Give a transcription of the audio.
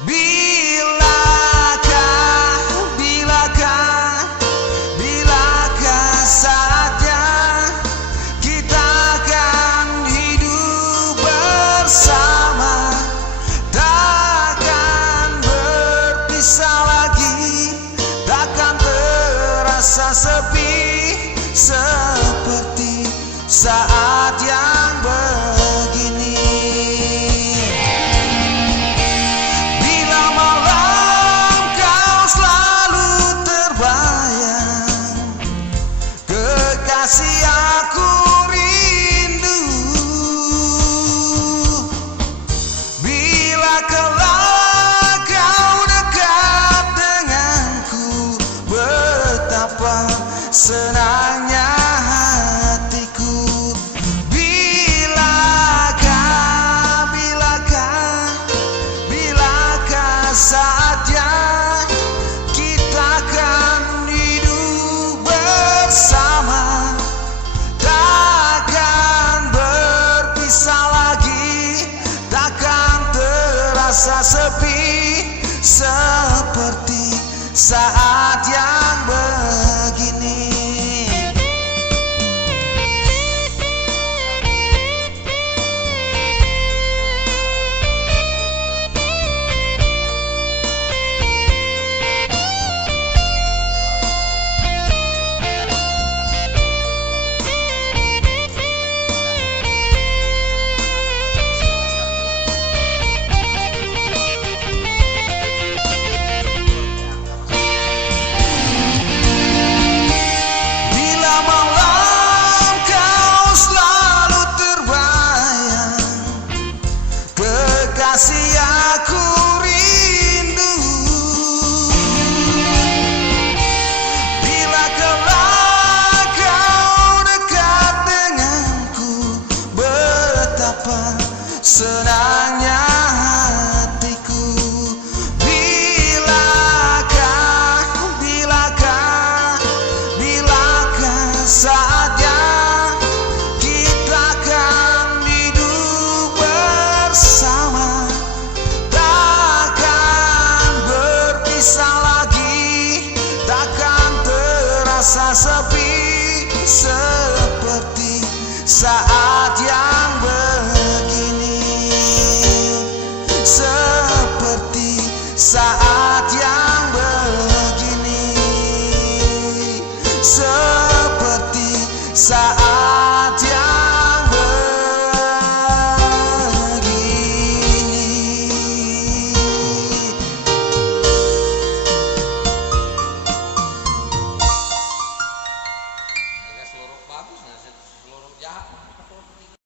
Bilakah saatnya kita akan hidup bersama, takkan berpisah lagi, takkan terasa sepi seperti saat yang begini. Bila malam kau selalu terbayang, kekasih aku rindu. Bila kelak kau dekat denganku, betapa senangnya hatiku. Bilakah saatnya kita akan hidup bersama, takkan berpisah lagi, takkan terasa sepi seperti saat yang begini. Kasih aku rindu. Bila kelak kau dekat denganku, betapa senang